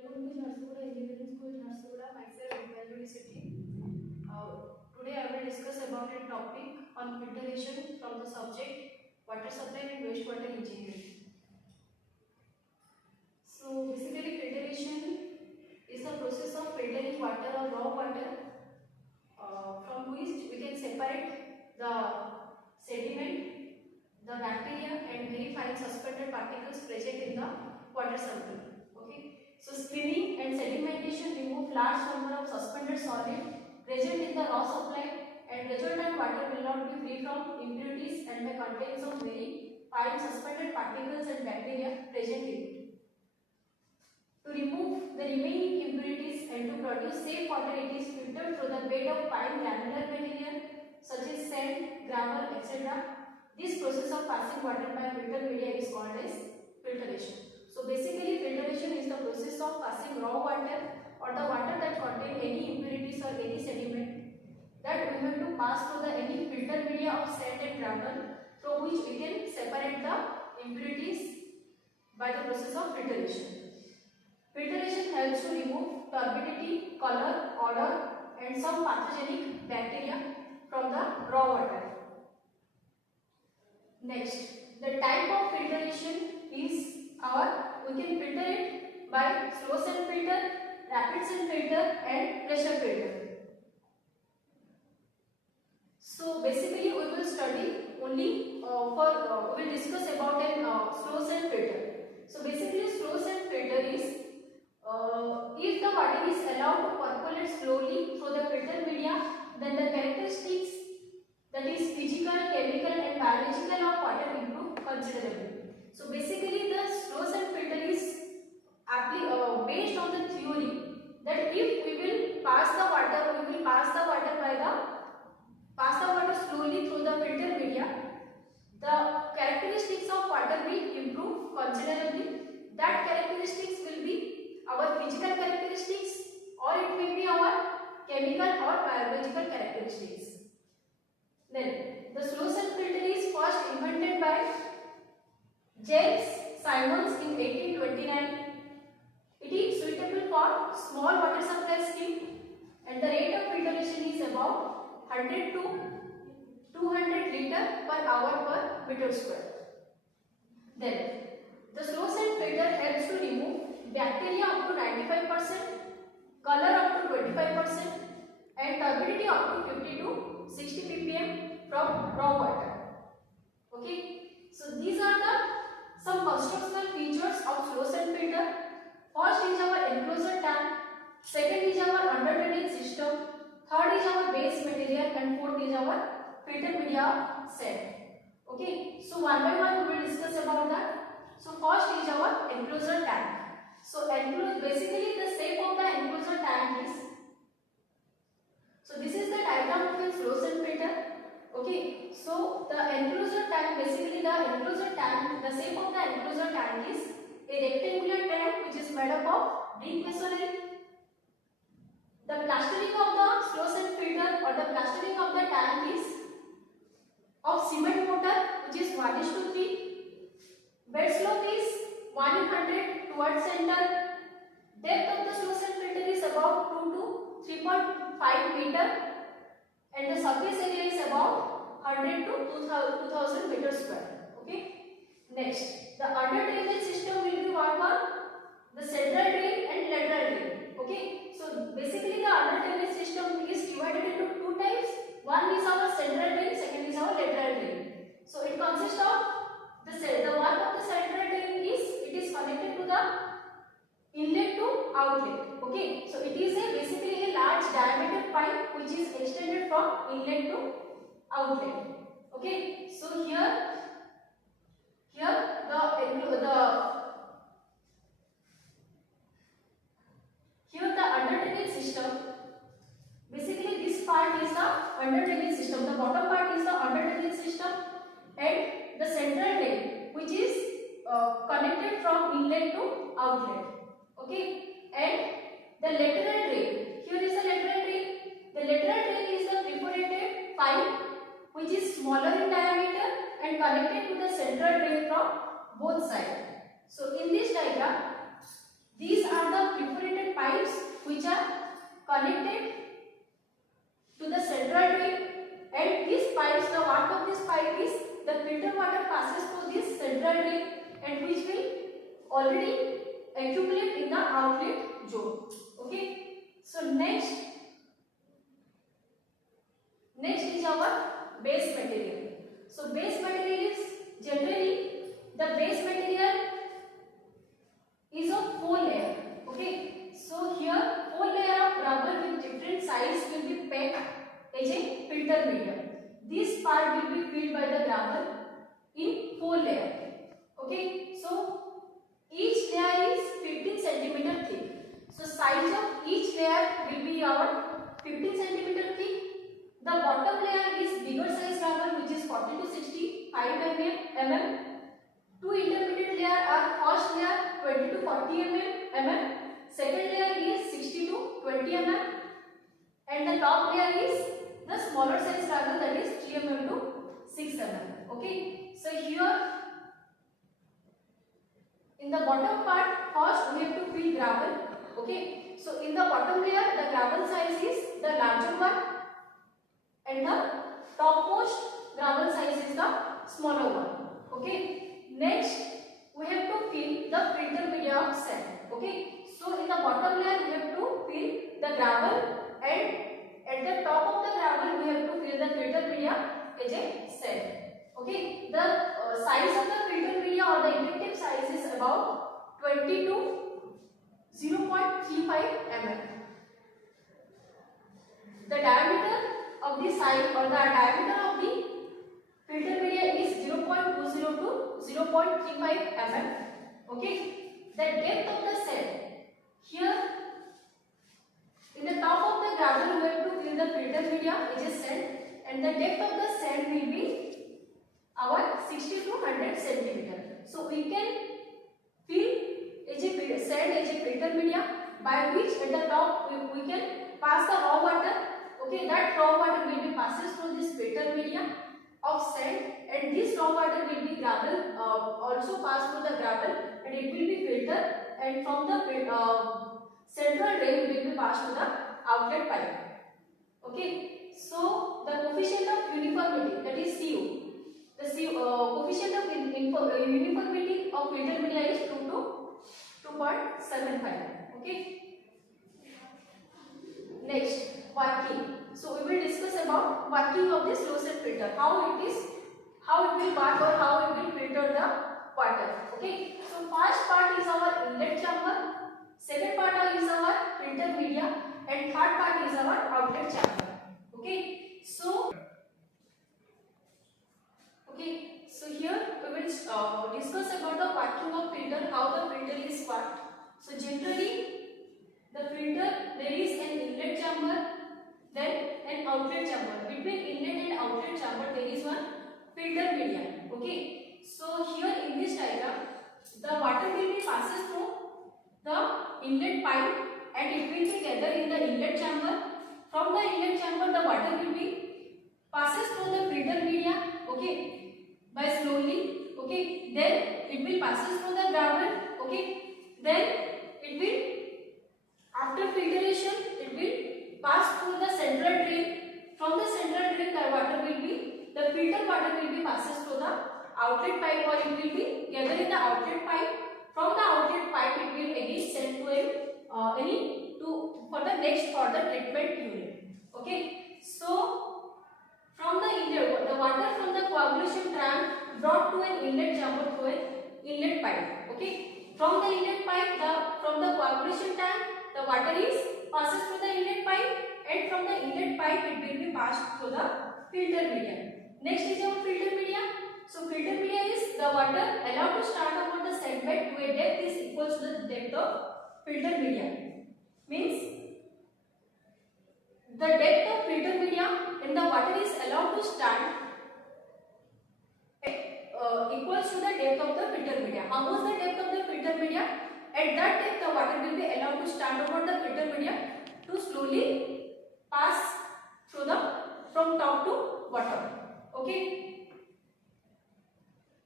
Welcome to Jharsuguda Engineering School, Jharsuguda. Myself, Vidyaluri City. Today I will discuss about a topic on filtration from the subject water supply and wastewater engineering. So basically, filtration is the process of filtering water or raw water from which we can separate the sediment, the bacteria, and very fine suspended particles present in the water sample. Okay. So screening and sedimentation remove large number of suspended solid present in the raw supply, and resultant water will not be free from impurities and may contain some very fine suspended particles and bacteria present in it. To remove the remaining impurities and to produce safe water, it is filtered through the bed of fine granular material such as sand, gravel, etc. This process of passing water by filter media is called as filtration. So basically, filtration is the process of passing raw water or the water that contain any impurities or any sediment that we have to pass through the any filter media of sand and gravel, through which we can separate the impurities by the process of filtration. Filtration helps to remove turbidity, color, odor and some pathogenic bacteria from the raw water. Next, the type of filtration is we can filter it by slow sand filter, rapid sand filter and pressure filter. So basically we will study only we will discuss about a slow sand filter. So basically slow sand filter is if the water is allowed to percolate slowly through the filter media, then the characteristics, that is physical, chemical and biological of water improve considerably. So basically the slow sand filter is based on the theory that if we will pass the water slowly through the filter media, the characteristics of water will improve considerably. That characteristics will be our physical characteristics or it will be our chemical or biological characteristics. Then the slow sand filter is first invented by James Simons in 1829. It is suitable for small water supply scheme and the rate of filtration is about 100 to 200 liter per hour per meter square. Then the slow sand filter helps to remove bacteria up to 95%, color up to 25% and turbidity up to 50 to 60 ppm from raw water. Okay, so these are the some constructional features of slow sand filter. First is our enclosure tank, second is our under drainage system, third is our base material and fourth is our filter media sand. Okay, so one by one we will discuss about that. So first is our enclosure tank. So basically the shape of the enclosure tank is, so this is the diagram of a slow sand filter. Okay, so the enclosure tank, basically the enclosure tank, the shape of the enclosure tank is a rectangular tank which is made up of brick masonry. The plastering of the slow sand filter or the plastering of the tank is of cement mortar which is 1:3. Bed slope is 1:100 towards center. Depth of the slow sand filter is about 2 to 3.5 meter and the surface area is about 100 to 2000 meter square. Okay. Next, the under drainage system will be what one? The central drain and lateral drain. Okay. So basically the under drainage system is divided into two types. One is our central drain, second is our lateral drain. So it consists of the one of the central drain is connected to the inlet to outlet. Okay, so it is basically a large diameter pipe which is extended from inlet to outlet. Okay, so here the under drainage system, basically this part is the under drainage system, the bottom part is the under drainage system and the central drain which is connected from inlet to outlet. Okay, and the lateral drain, here is the lateral drain. The lateral drain is the perforated pipe which is smaller in diameter and connected to the central drain from both sides. So in this diagram These are the perforated pipes which are connected to the central drain, and these pipes, the work of this pipe is the filter water passes through this central drain and which will already accumulate in the outlet zone. Okay, so next is our base material. So base material is generally, the base material is of 4 layer. Okay, so here 4 layer of rubber with different size will be packed as a filter medium. This part will be filled by the gravel in 4 layer. Okay, so each layer is 15 centimeter thick. So size of each layer will be our 15 centimeter thick. The bottom layer is bigger size gravel which is 40 to 65 mm. Two intermediate layer are first layer 20 to 40 mm. Second layer is 60 to 20 mm. And the top layer is the smaller size gravel, that is 3 mm to 6 mm. Okay, so here in the bottom part, first we have to fill gravel. Okay, so in the bottom layer the gravel size is the larger one and the topmost gravel size is the smaller one. Okay, next we have to fill the filter media of sand. Okay, so in the bottom layer we have to fill the gravel, and at the top of the gravel we have to fill the filter media as a sand. Okay, the size of the filter media or the effective size is about 20 to 0.35 mm. The diameter of the side or the diameter of the filter media is 0.20 to 0.35 mm. Okay, the depth of the sand, here in the top of the gravel we have to fill the filter media which is sand, and the depth of the sand will be our 60 to 100 centimeter. So we can fill sand as a filter media, by which at the top we can pass the raw water. Okay, that raw water will be passes through this filter media of sand, and this raw water will be gravel, also pass through the gravel, and it will be filtered, and from the central drain will be passed to the outlet pipe. Okay, so the coefficient of uniformity, that is CU. The coefficient of uniformity of filter media is 2 to 2.75. Okay. Next, working. So we will discuss about working of this closed filter. How it will work or how it will filter the water. Okay. So first part is our inlet chamber. Second part is our filter media, and third part is our outlet chamber. Okay. So here we will discuss about the working of filter, how the filter is worked. So generally, the filter, there is an inlet chamber, then an outlet chamber. Between inlet and outlet chamber there is one filter media. Okay. So here in this diagram, the water will be passes through the inlet pipe and it will be gathered in the inlet chamber. From the inlet chamber, the water will be passes through the filter media. Okay. By slowly, okay, then it will passes through the gravel, okay, then it will, after filtration, it will pass through the central drain. From the central drain, the water will be, the filter water will be passes through the outlet pipe, or it will be gathered in the outlet pipe. From the outlet pipe, it will again sent to for the next further treatment unit. Okay, so from the inlet, the water from the coagulation tank brought to an inlet chamber through an inlet pipe. Okay, from the inlet pipe, from the coagulation tank, the water is passes through the inlet pipe, and from the inlet pipe it will be passed through the filter media. Next is our filter media. So filter media is the water allowed to start upon the sand bed to a depth is equal to the depth of filter media. Means the depth of filter media and the water is allowed to stand equals to the depth of the filter media. How much the depth of the filter media? At that depth, the water will be allowed to stand over the filter media to slowly pass through from top to bottom. Okay.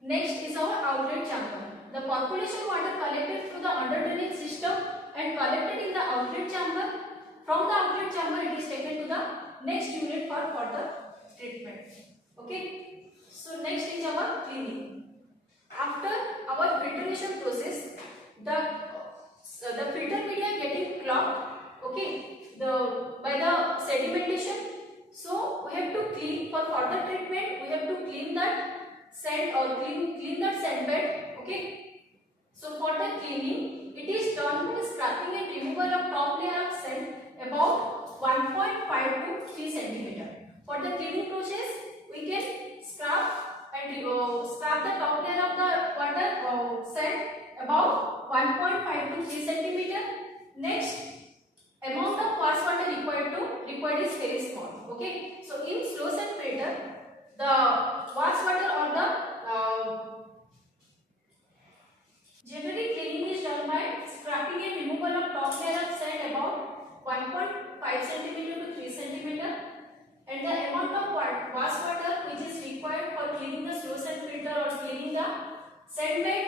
Next is our outlet chamber. The percolation water collected through the under drainage system and collected in the outlet chamber. From the outlet chamber it is taken to the next unit for further treatment. Okay. So next is our cleaning. After our filtration process, the filter media getting clogged, okay, by the sedimentation. So we have to clean for further treatment. We have to clean that sand or clean that sand bed. Okay. So for the cleaning, it is done with scraping and removal of top layer of sand about 1.5 to 3 centimeter. For the cleaning process, we can scrap and scrap the top layer of the water sand about 1.5 to 3 centimeter. Next, amount of wash water required is very small. Okay. So in slow sand filter, the wash water or the generally cleaning is done by scraping and removal of top layer of sand about 1.5 centimeter to 3 centimeter, and the amount of wash water which is required for cleaning the slow sand filter or cleaning the sand bed